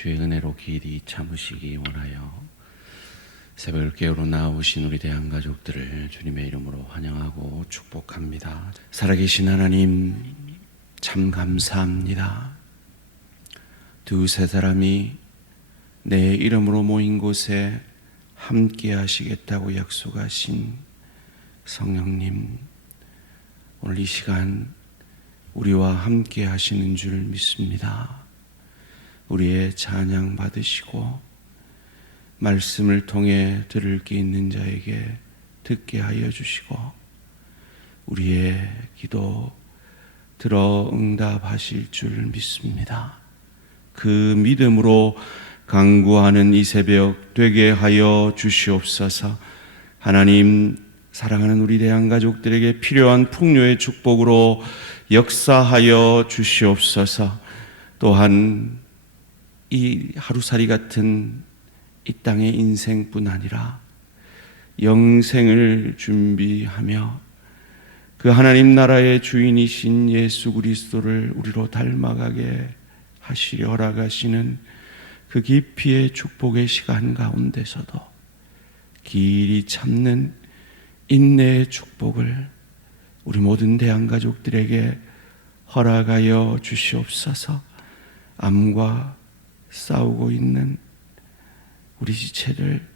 주의 은혜로 길이 참으시기 원하여 새벽을 깨우러 나오신 우리 대한가족들을 주님의 이름으로 환영하고 축복합니다. 살아계신 하나님 참 감사합니다. 두세 사람이 내 이름으로 모인 곳에 함께 하시겠다고 약속하신 성령님, 오늘 이 시간 우리와 함께 하시는 줄 믿습니다. 우리의 찬양 받으시고 말씀을 통해 들을 게 있는 자에게 듣게 하여 주시고 우리의 기도 들어 응답하실 줄 믿습니다. 그 믿음으로 간구하는 이 새벽 되게 하여 주시옵소서. 하나님, 사랑하는 우리 대한가족들에게 필요한 풍요의 축복으로 역사하여 주시옵소서. 또한 이 하루살이 같은 이 땅의 인생뿐 아니라 영생을 준비하며 그 하나님 나라의 주인이신 예수 그리스도를 우리로 닮아가게 하시려 허락하시는 그 깊이의 축복의 시간 가운데서도 길이 참는 인내의 축복을 우리 모든 대한가족들에게 허락하여 주시옵소서. 암과 싸우고 있는 우리 지체들,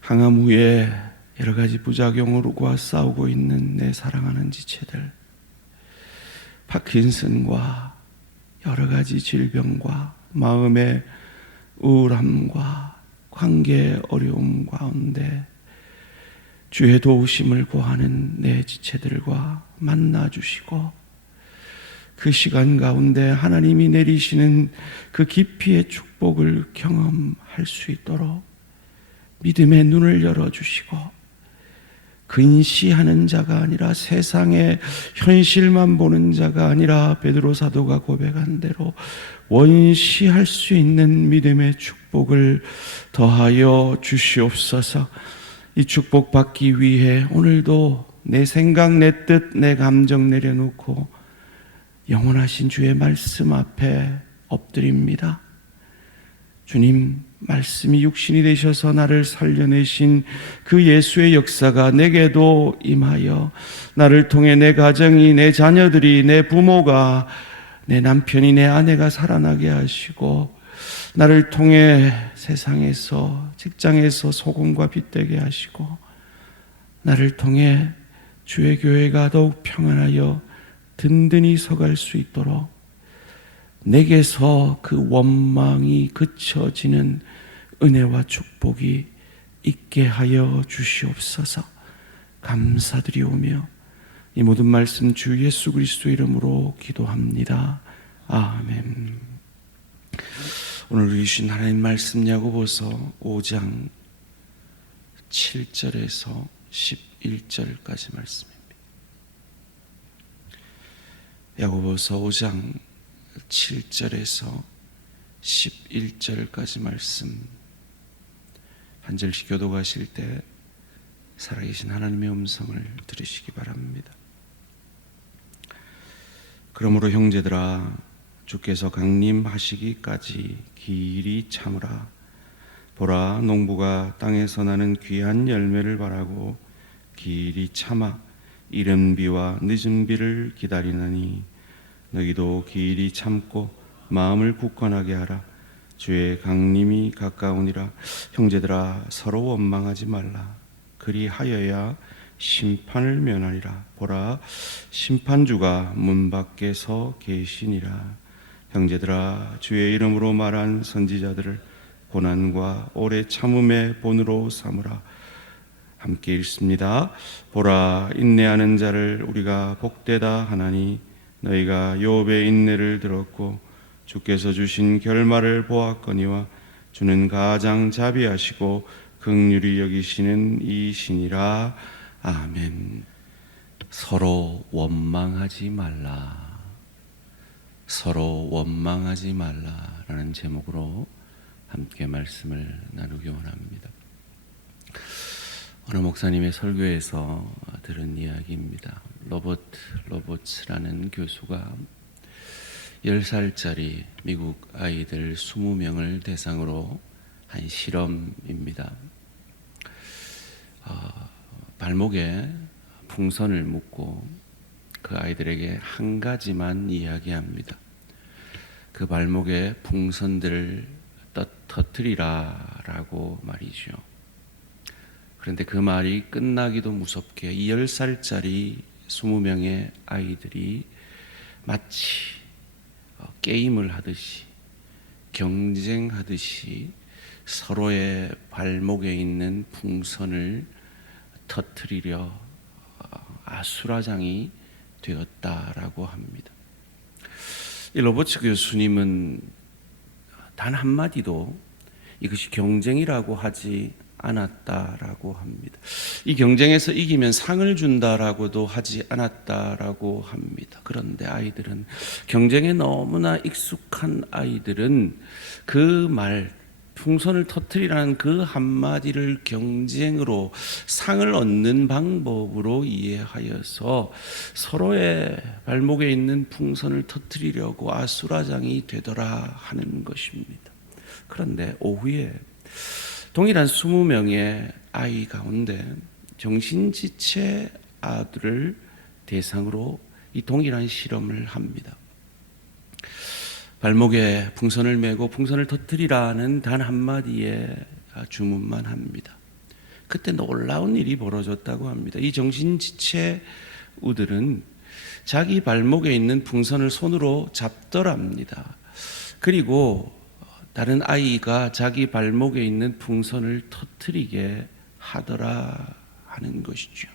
항암 후에 여러 가지 부작용으로과 싸우고 있는 내 사랑하는 지체들, 파킨슨과 여러 가지 질병과 마음의 우울함과 관계의 어려움 가운데 주의 도우심을 구하는 내 지체들과 만나주시고 그 시간 가운데 하나님이 내리시는 그 깊이의 축복을 경험할 수 있도록 믿음의 눈을 열어주시고 근시하는 자가 아니라 세상의 현실만 보는 자가 아니라 베드로 사도가 고백한 대로 원시할 수 있는 믿음의 축복을 더하여 주시옵소서. 이 축복 받기 위해 오늘도 내 생각, 내 뜻, 내 감정 내려놓고 영원하신 주의 말씀 앞에 엎드립니다. 주님, 말씀이 육신이 되셔서 나를 살려내신 그 예수의 역사가 내게도 임하여 나를 통해 내 가정이, 내 자녀들이, 내 부모가, 내 남편이, 내 아내가 살아나게 하시고 나를 통해 세상에서, 직장에서 소금과 빛 되게 하시고 나를 통해 주의 교회가 더욱 평안하여 든든히 서갈 수 있도록 내게서 그 원망이 그쳐지는 은혜와 축복이 있게 하여 주시옵소서. 감사드리오며 이 모든 말씀 주 예수 그리스도 이름으로 기도합니다. 아멘. 오늘 주신 하나님 말씀 야고보서 5장 7절에서 11절까지 말씀입니다. 야고보서 5장 7절에서 11절까지 말씀, 한 절씩 교독하실 때 살아계신 하나님의 음성을 들으시기 바랍니다. 그러므로 형제들아, 주께서 강림하시기까지 길이 참으라. 보라, 농부가 땅에서 나는 귀한 열매를 바라고 길이 참아 이른 비와 늦은 비를 기다리나니 너희도 길이 참고 마음을 굳건하게 하라. 주의 강림이 가까우니라. 형제들아, 서로 원망하지 말라. 그리하여야 심판을 면하리라. 보라, 심판주가 문 밖에 서 계시니라. 형제들아, 주의 이름으로 말한 선지자들을 고난과 오래 참음의 본으로 삼으라. 함께 읽습니다. 보라, 인내하는 자를 우리가 복되다 하나니 너희가 욥의 인내를 들었고 주께서 주신 결말을 보았거니와 주는 가장 자비하시고 긍휼히 여기시는 이시니라. 아멘. 서로 원망하지 말라. 서로 원망하지 말라라는 제목으로 함께 말씀을 나누기 원합니다. 어느 목사님의 설교에서 들은 이야기입니다. 로버츠라는 교수가 10살짜리 미국 아이들 20명을 대상으로 한 실험입니다. 발목에 풍선을 묶고 그 아이들에게 한 가지만 이야기합니다. 그 발목에 풍선들을 터뜨리라 라고 말이죠. 그런데 그 말이 끝나기도 무섭게 이 10살짜리 20명의 아이들이 마치 게임을 하듯이 경쟁하듯이 서로의 발목에 있는 풍선을 터뜨리려 아수라장이 되었다라고 합니다. 이 로버츠 교수님은 단 한마디도 이것이 경쟁이라고 하지 않았다라고 합니다. 이 경쟁에서 이기면 상을 준다라고도 하지 않았다라고 합니다. 그런데 아이들은, 경쟁에 너무나 익숙한 아이들은 그 말, 풍선을 터뜨리라는 그 한마디를 경쟁으로 상을 얻는 방법으로 이해하여서 서로의 발목에 있는 풍선을 터뜨리려고 아수라장이 되더라 하는 것입니다. 그런데 오후에 동일한 20명의 아이 가운데 정신지체 아들을 대상으로 이 동일한 실험을 합니다. 발목에 풍선을 메고 풍선을 터뜨리라는 단 한마디의 주문만 합니다. 그때 놀라운 일이 벌어졌다고 합니다. 이 정신지체 우들은 자기 발목에 있는 풍선을 손으로 잡더랍니다. 그리고 다른 아이가 자기 발목에 있는 풍선을 터뜨리게 하더라 하는 것이죠.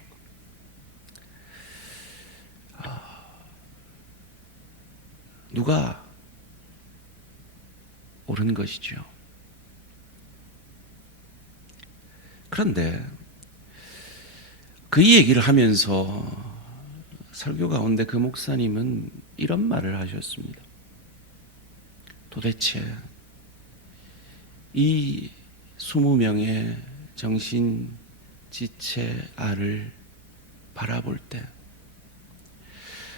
누가 옳은 것이죠. 그런데 그 얘기를 하면서 설교 가운데 그 목사님은 이런 말을 하셨습니다. 도대체 이 20명의 정신지체 아를 바라볼 때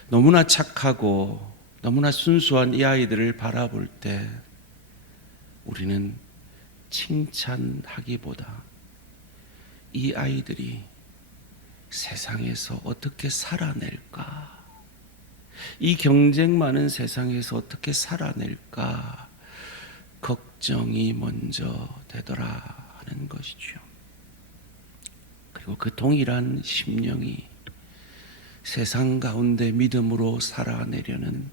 너무나 착하고 너무나 순수한 이 아이들을 바라볼 때 우리는 칭찬하기보다 이 아이들이 세상에서 어떻게 살아낼까, 이 경쟁 많은 세상에서 어떻게 살아낼까 걱정이 먼저 되더라 하는 것이죠. 그리고 그 동일한 심령이 세상 가운데 믿음으로 살아내려는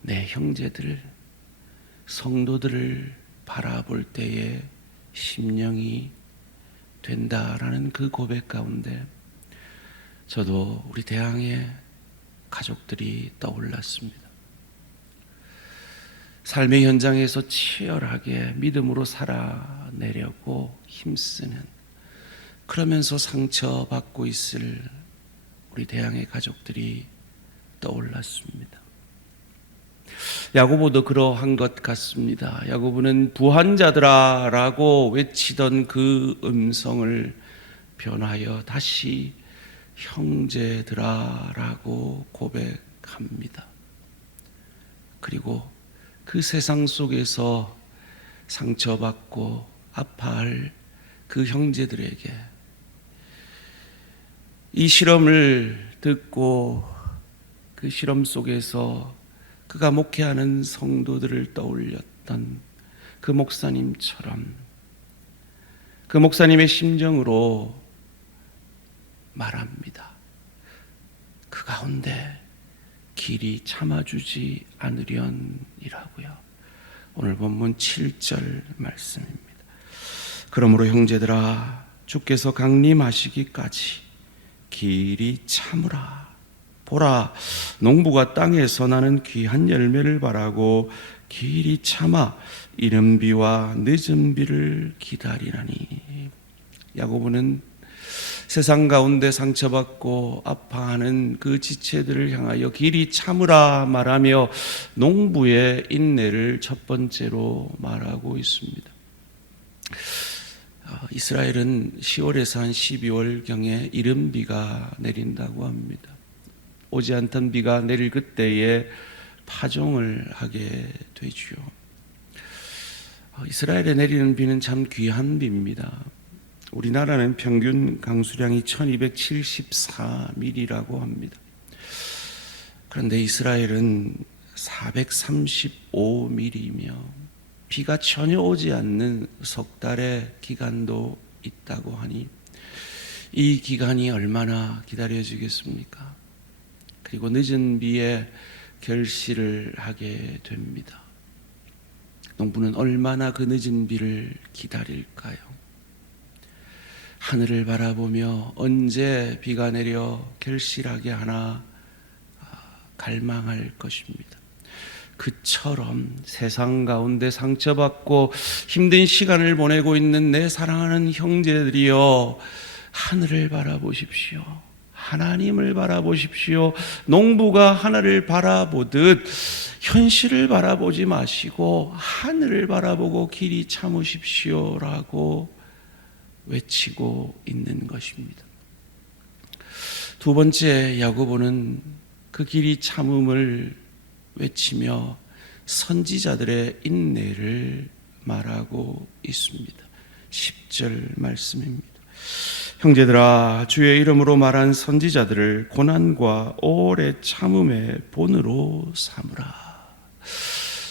내 형제들, 성도들을 바라볼 때의 심령이 된다라는 그 고백 가운데 저도 우리 대항의 가족들이 떠올랐습니다. 삶의 현장에서 치열하게 믿음으로 살아내려고 힘쓰는, 그러면서 상처받고 있을 우리 대항의 가족들이 떠올랐습니다. 야고보도 그러한 것 같습니다. 야고보는 부한자들아 라고 외치던 그 음성을 변하여 다시 형제들아 라고 고백합니다. 그리고 그 세상 속에서 상처받고 아파할 그 형제들에게 이 실험을 듣고 그 실험 속에서 그가 목회하는 성도들을 떠올렸던 그 목사님처럼 그 목사님의 심정으로 말합니다. 그 가운데 길이 참아주지 않으련이라고요. 오늘 본문 7절 말씀입니다. 그러므로 형제들아, 주께서 강림하시기까지 길이 참으라. 보라, 농부가 땅에서 나는 귀한 열매를 바라고 길이 참아 이른 비와 늦은 비를 기다리나니. 야고보는 세상 가운데 상처받고 아파하는 그 지체들을 향하여 길이 참으라 말하며 농부의 인내를 첫 번째로 말하고 있습니다. 이스라엘은 10월에서 한 12월경에 이른 비가 내린다고 합니다. 오지 않던 비가 내릴 그때에 파종을 하게 되지요. 이스라엘에 내리는 비는 참 귀한 비입니다. 우리나라는 평균 강수량이 1274mm라고 합니다. 그런데 이스라엘은 435mm이며 비가 전혀 오지 않는 석 달의 기간도 있다고 하니 이 기간이 얼마나 기다려지겠습니까? 그리고 늦은 비에 결실을 하게 됩니다. 농부는 얼마나 그 늦은 비를 기다릴까요? 하늘을 바라보며 언제 비가 내려 결실하게 하나 갈망할 것입니다. 그처럼 세상 가운데 상처받고 힘든 시간을 보내고 있는 내 사랑하는 형제들이여, 하늘을 바라보십시오. 하나님을 바라보십시오. 농부가 하늘을 바라보듯 현실을 바라보지 마시고 하늘을 바라보고 길이 참으십시오라고 외치고 있는 것입니다. 두 번째, 야고보는 그 길이 참음을 외치며 선지자들의 인내를 말하고 있습니다. 10절 말씀입니다. 형제들아, 주의 이름으로 말한 선지자들을 고난과 오래 참음의 본으로 삼으라.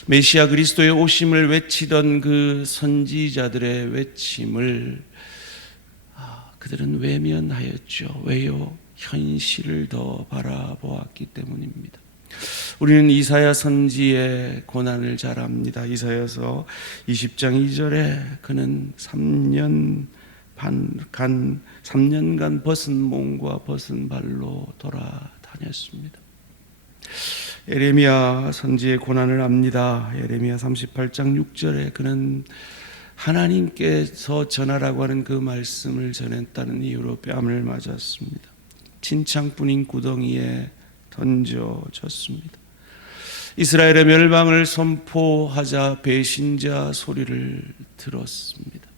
메시아 그리스도의 오심을 외치던 그 선지자들의 외침을 그들은 외면하였죠. 왜요? 현실을 더 바라보았기 때문입니다. 우리는 이사야 선지의 고난을 잘 압니다. 이사야서 20장 2절에 그는 3년간 벗은 몸과 벗은 발로 돌아다녔습니다. 예레미야 선지의 고난을 압니다. 예레미야 38장 6절에 그는 하나님께서 전하라고 하는 그 말씀을 전했다는 이유로 뺨을 맞았습니다. 진창뿐인 구덩이에 던져졌습니다. 이스라엘의 멸망을 선포하자 배신자 소리를 들었습니다.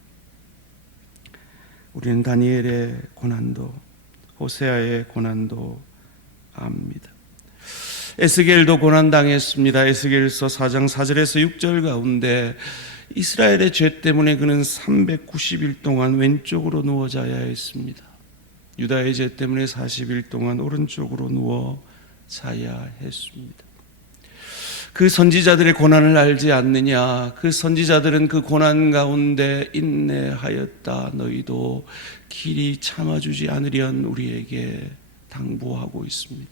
우리는 다니엘의 고난도, 호세아의 고난도 압니다. 에스겔도 고난당했습니다. 에스겔서 4장 4절에서 6절 가운데 이스라엘의 죄 때문에 그는 390일 동안 왼쪽으로 누워 자야 했습니다. 유다의 죄 때문에 40일 동안 오른쪽으로 누워 자야 했습니다. 그 선지자들의 고난을 알지 않느냐? 그 선지자들은 그 고난 가운데 인내하였다. 너희도 길이 참아주지 않으련 우리에게 당부하고 있습니다.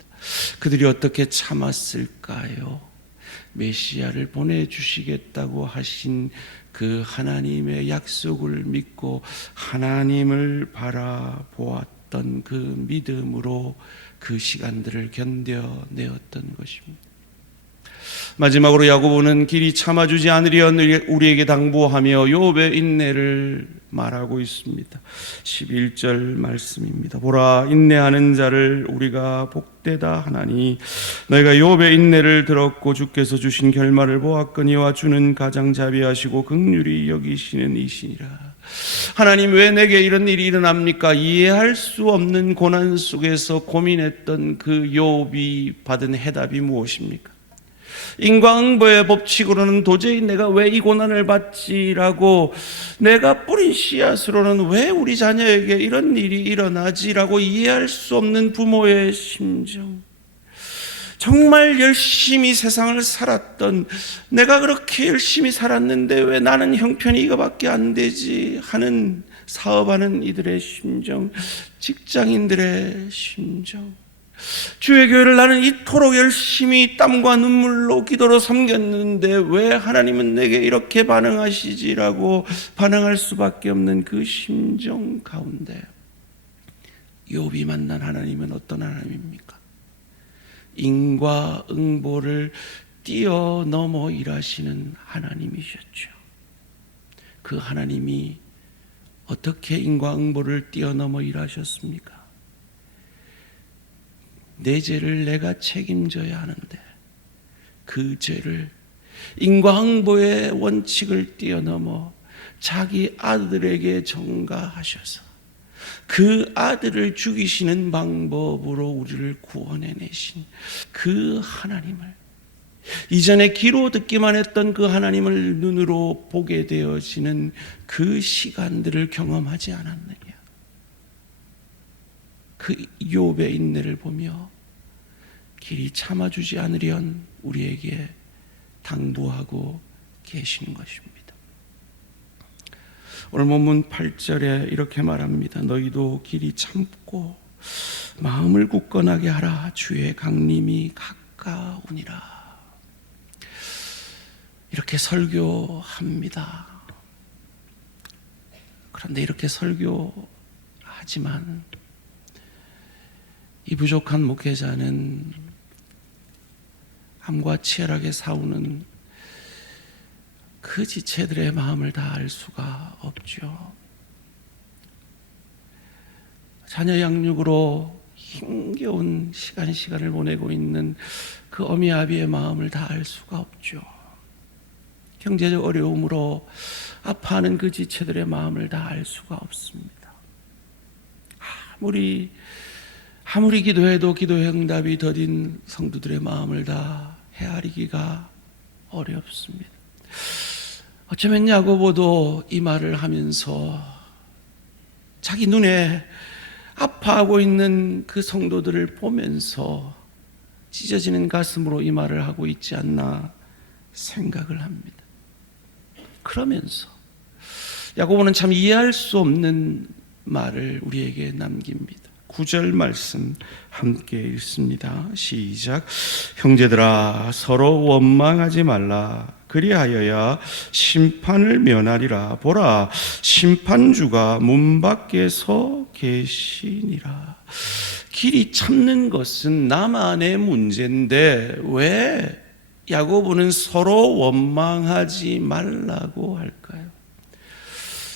그들이 어떻게 참았을까요? 메시아를 보내주시겠다고 하신 그 하나님의 약속을 믿고 하나님을 바라보았던 그 믿음으로 그 시간들을 견뎌내었던 것입니다. 마지막으로 야고보는 길이 참아주지 않으련 우리에게 당부하며 욥의 인내를 말하고 있습니다. 11절 말씀입니다. 보라, 인내하는 자를 우리가 복되다 하나니 너희가 욥의 인내를 들었고 주께서 주신 결말을 보았거니와 주는 가장 자비하시고 긍휼히 여기시는 이시니라. 하나님, 왜 내게 이런 일이 일어납니까? 이해할 수 없는 고난 속에서 고민했던 그 욥이 받은 해답이 무엇입니까? 인과응보의 법칙으로는 도저히 내가 왜 이 고난을 받지라고, 내가 뿌린 씨앗으로는 왜 우리 자녀에게 이런 일이 일어나지라고 이해할 수 없는 부모의 심정, 정말 열심히 세상을 살았던, 내가 그렇게 열심히 살았는데 왜 나는 형편이 이거밖에 안 되지 하는 사업하는 이들의 심정, 직장인들의 심정, 주의 교회를 나는 이토록 열심히 땀과 눈물로 기도로 섬겼는데 왜 하나님은 내게 이렇게 반응하시지라고 반응할 수밖에 없는 그 심정 가운데 욥이 만난 하나님은 어떤 하나님입니까? 인과응보를 뛰어넘어 일하시는 하나님이셨죠. 그 하나님이 어떻게 인과응보를 뛰어넘어 일하셨습니까? 내 죄를 내가 책임져야 하는데 그 죄를 인과응보의 원칙을 뛰어넘어 자기 아들에게 전가하셔서 그 아들을 죽이시는 방법으로 우리를 구원해내신 그 하나님을 이전에 귀로 듣기만 했던 그 하나님을 눈으로 보게 되어지는 그 시간들을 경험하지 않았느냐. 그 욥의 인내를 보며 길이 참아주지 않으련 우리에게 당부하고 계시는 것입니다. 오늘 본문 8절에 이렇게 말합니다. 너희도 길이 참고 마음을 굳건하게 하라. 주의 강림이 가까우니라. 이렇게 설교합니다. 그런데 이렇게 설교하지만 이 부족한 목회자는 암과 치열하게 싸우는 그 지체들의 마음을 다 알 수가 없죠. 자녀 양육으로 힘겨운 시간을 보내고 있는 그 어미 아비의 마음을 다 알 수가 없죠. 경제적 어려움으로 아파하는 그 지체들의 마음을 다 알 수가 없습니다. 아무리 기도해도 기도의 응답이 더딘 성도들의 마음을 다 헤아리기가 어렵습니다. 어쩌면 야고보도 이 말을 하면서 자기 눈에 아파하고 있는 그 성도들을 보면서 찢어지는 가슴으로 이 말을 하고 있지 않나 생각을 합니다. 그러면서 야고보는 참 이해할 수 없는 말을 우리에게 남깁니다. 9절 말씀 함께 읽습니다. 시작. 형제들아 서로 원망하지 말라. 그리하여야 심판을 면하리라. 보라 심판주가 문 밖에 서 계시니라. 길이 참는 것은 나만의 문제인데 왜 야고보는 서로 원망하지 말라고 할까요?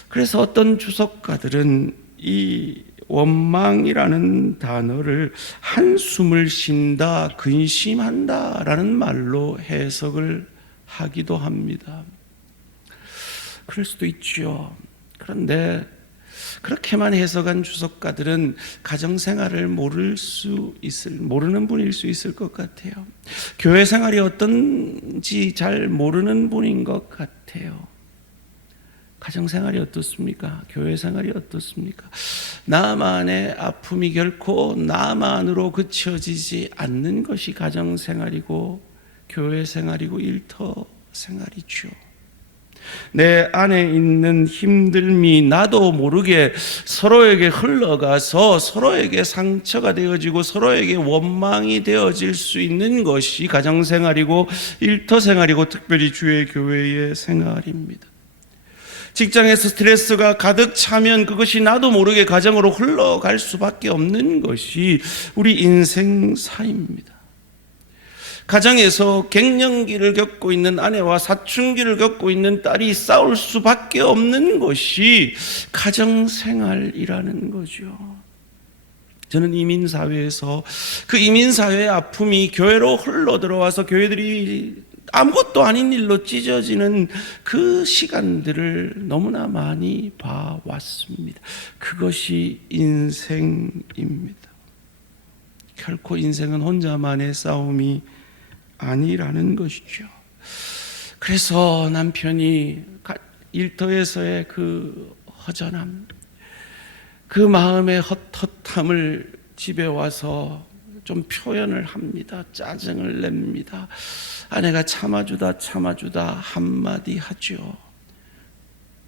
그래서 어떤 주석가들은 이 원망이라는 단어를 한숨을 쉰다, 근심한다 라는 말로 해석을 하기도 합니다. 그럴 수도 있죠. 그런데 그렇게만 해석한 주석가들은 가정생활을 모르는 분일 수 있을 것 같아요. 교회 생활이 어떤지 잘 모르는 분인 것 같아요. 가정생활이 어떻습니까? 교회 생활이 어떻습니까? 나만의 아픔이 결코 나만으로 그쳐지지 않는 것이 가정생활이고 교회 생활이고 일터 생활이죠. 내 안에 있는 힘듦이 나도 모르게 서로에게 흘러가서 서로에게 상처가 되어지고 서로에게 원망이 되어질 수 있는 것이 가정생활이고 일터생활이고 특별히 주의 교회의 생활입니다. 직장에서 스트레스가 가득 차면 그것이 나도 모르게 가정으로 흘러갈 수밖에 없는 것이 우리 인생사입니다. 가정에서 갱년기를 겪고 있는 아내와 사춘기를 겪고 있는 딸이 싸울 수밖에 없는 것이 가정생활이라는 거죠. 저는 이민사회에서 그 이민사회의 아픔이 교회로 흘러들어와서 교회들이 아무것도 아닌 일로 찢어지는 그 시간들을 너무나 많이 봐왔습니다. 그것이 인생입니다. 결코 인생은 혼자만의 싸움이 아니라는 것이죠. 그래서 남편이 일터에서의 그 허전함, 그 마음의 헛헛함을 집에 와서 좀 표현을 합니다. 짜증을 냅니다. 아내가 참아주다 한마디 하죠.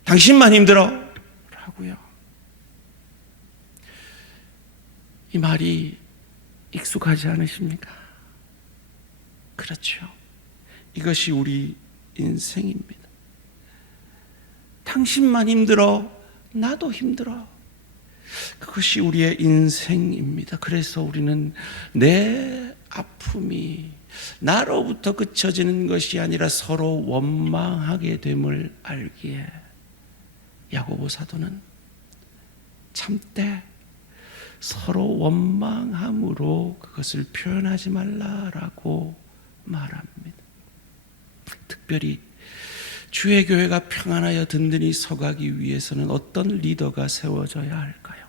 당신만 힘들어 라고요. 이 말이 익숙하지 않으십니까? 그렇죠. 이것이 우리 인생입니다. 당신만 힘들어, 나도 힘들어. 그것이 우리의 인생입니다. 그래서 우리는 내 아픔이 나로부터 그쳐지는 것이 아니라 서로 원망하게 됨을 알기에 야고보 사도는 참되 서로 원망함으로 그것을 표현하지 말라라고 말합니다. 특별히 주의 교회가 평안하여 든든히 서가기 위해서는 어떤 리더가 세워져야 할까요?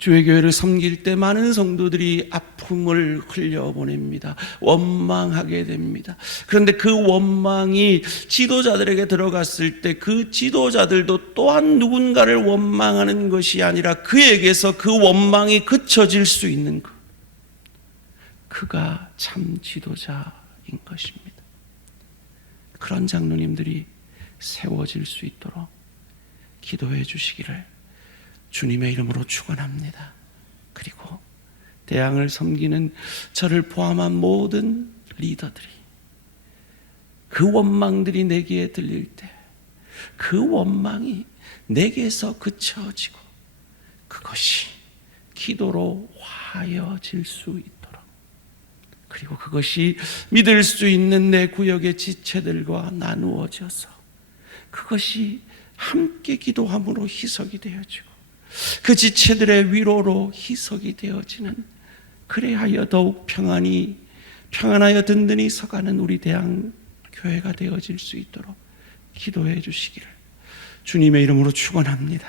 주의 교회를 섬길 때 많은 성도들이 아픔을 흘려보냅니다. 원망하게 됩니다. 그런데 그 원망이 지도자들에게 들어갔을 때 그 지도자들도 또한 누군가를 원망하는 것이 아니라 그에게서 그 원망이 그쳐질 수 있는 그가 참 지도자인 것입니다. 그런 장로님들이 세워질 수 있도록 기도해 주시기를 주님의 이름으로 축원합니다. 그리고 대양을 섬기는 저를 포함한 모든 리더들이 그 원망들이 내게 들릴 때 그 원망이 내게서 그쳐지고 그것이 기도로 화해질 수 있도록, 그리고 그것이 믿을 수 있는 내 구역의 지체들과 나누어져서 그것이 함께 기도함으로 희석이 되어지고 그 지체들의 위로로 희석이 되어지는, 그래야 더욱 평안하여 든든히 서가는 우리 대한교회가 되어질 수 있도록 기도해 주시기를 주님의 이름으로 축원합니다.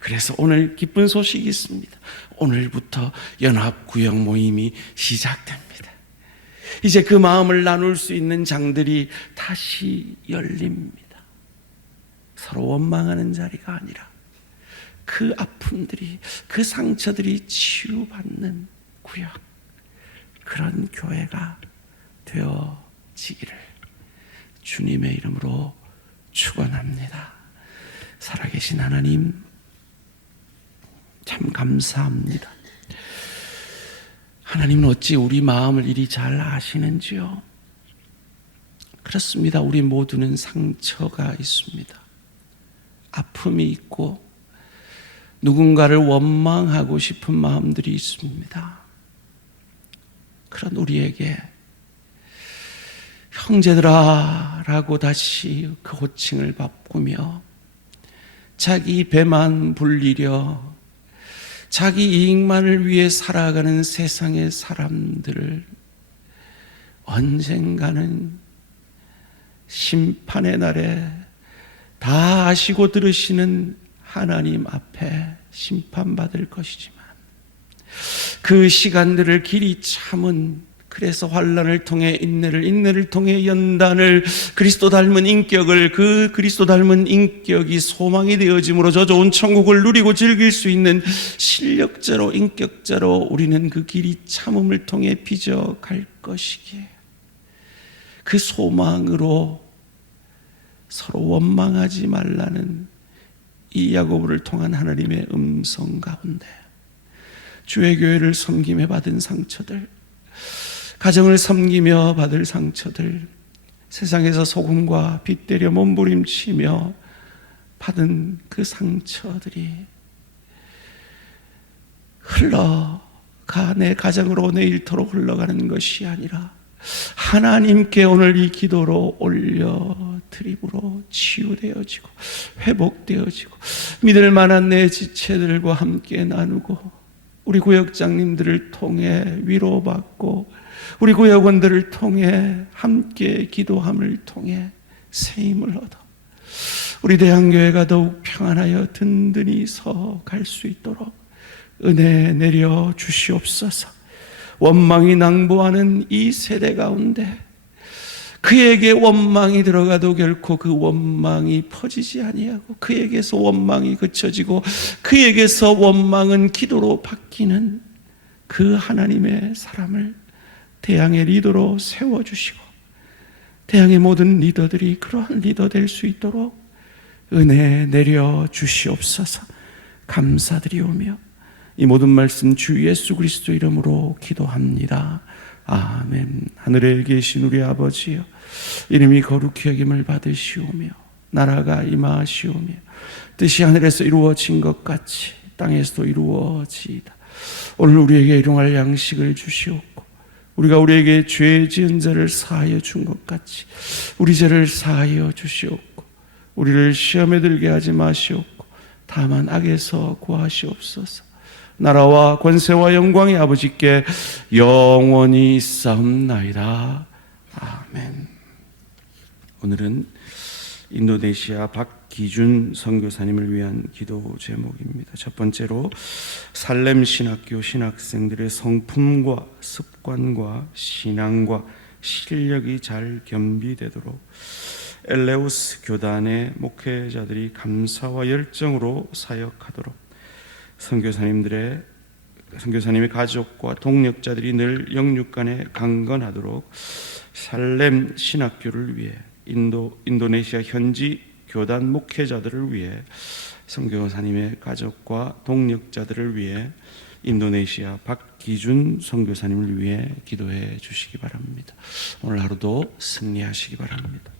그래서 오늘 기쁜 소식이 있습니다. 오늘부터 연합구역 모임이 시작됩니다. 이제 그 마음을 나눌 수 있는 장들이 다시 열립니다. 서로 원망하는 자리가 아니라 그 아픔들이, 그 상처들이 치유받는 구역, 그런 교회가 되어지기를 주님의 이름으로 축원합니다. 살아계신 하나님, 참 감사합니다. 하나님은 어찌 우리 마음을 이리 잘 아시는지요? 그렇습니다. 우리 모두는 상처가 있습니다. 아픔이 있고 누군가를 원망하고 싶은 마음들이 있습니다. 그런 우리에게 형제들아 라고 다시 그 호칭을 바꾸며 자기 배만 불리려 자기 이익만을 위해 살아가는 세상의 사람들을 언젠가는 심판의 날에 다 아시고 들으시는 하나님 앞에 심판받을 것이지만 그 시간들을 길이 참은, 그래서 환난을 통해 인내를 통해 연단을, 그리스도 닮은 인격을, 그 그리스도 닮은 인격이 소망이 되어짐으로 저 좋은 천국을 누리고 즐길 수 있는 실력자로, 인격자로 우리는 그 길이 참음을 통해 빚어갈 것이기에 그 소망으로 서로 원망하지 말라는 이 야고보를 통한 하나님의 음성 가운데 주의 교회를 섬김에 받은 상처들, 가정을 섬기며 받을 상처들, 세상에서 소금과 빛 때려 몸부림치며 받은 그 상처들이 흘러가 내 가정으로 내 일터로 흘러가는 것이 아니라 하나님께 오늘 이 기도로 올려드림으로 치유되어지고 회복되어지고 믿을 만한 내 지체들과 함께 나누고 우리 구역장님들을 통해 위로받고 우리 구역원들을 통해 함께 기도함을 통해 세임을 얻어 우리 대한교회가 더욱 평안하여 든든히 서갈 수 있도록 은혜 내려 주시옵소서. 원망이 낭보하는 이 세대 가운데 그에게 원망이 들어가도 결코 그 원망이 퍼지지 아니하고 그에게서 원망이 그쳐지고 그에게서 원망은 기도로 바뀌는 그 하나님의 사람을 대양의 리더로 세워주시고 대양의 모든 리더들이 그러한 리더 될 수 있도록 은혜 내려 주시옵소서. 감사드리오며 이 모든 말씀 주 예수 그리스도 이름으로 기도합니다. 아멘. 하늘에 계신 우리 아버지여, 이름이 거룩히 여김을 받으시오며 나라가 임하시오며 뜻이 하늘에서 이루어진 것 같이 땅에서도 이루어지이다. 오늘 우리에게 일용할 양식을 주시옵고 우리가 우리에게 죄 지은 자를 사하여 준 것 같이 우리 죄를 사하여 주시옵고 우리를 시험에 들게 하지 마시옵고 다만 악에서 구하시옵소서. 나라와 권세와 영광이 아버지께 영원히 있사옵나이다. 아멘. 오늘은 인도네시아 박기준 선교사님을 위한 기도 제목입니다. 첫 번째로 살렘 신학교 신학생들의 성품과 습관과 신앙과 실력이 잘 겸비되도록 엘레우스 교단의 목회자들이 감사와 열정으로 사역하도록 선교사님의 가족과 동력자들이 늘 영육간에 강건하도록 살렘 신학교를 위해 인도네시아 현지 교단 목회자들을 위해 선교사님의 가족과 동력자들을 위해 인도네시아 박기준 선교사님을 위해 기도해 주시기 바랍니다. 오늘 하루도 승리하시기 바랍니다.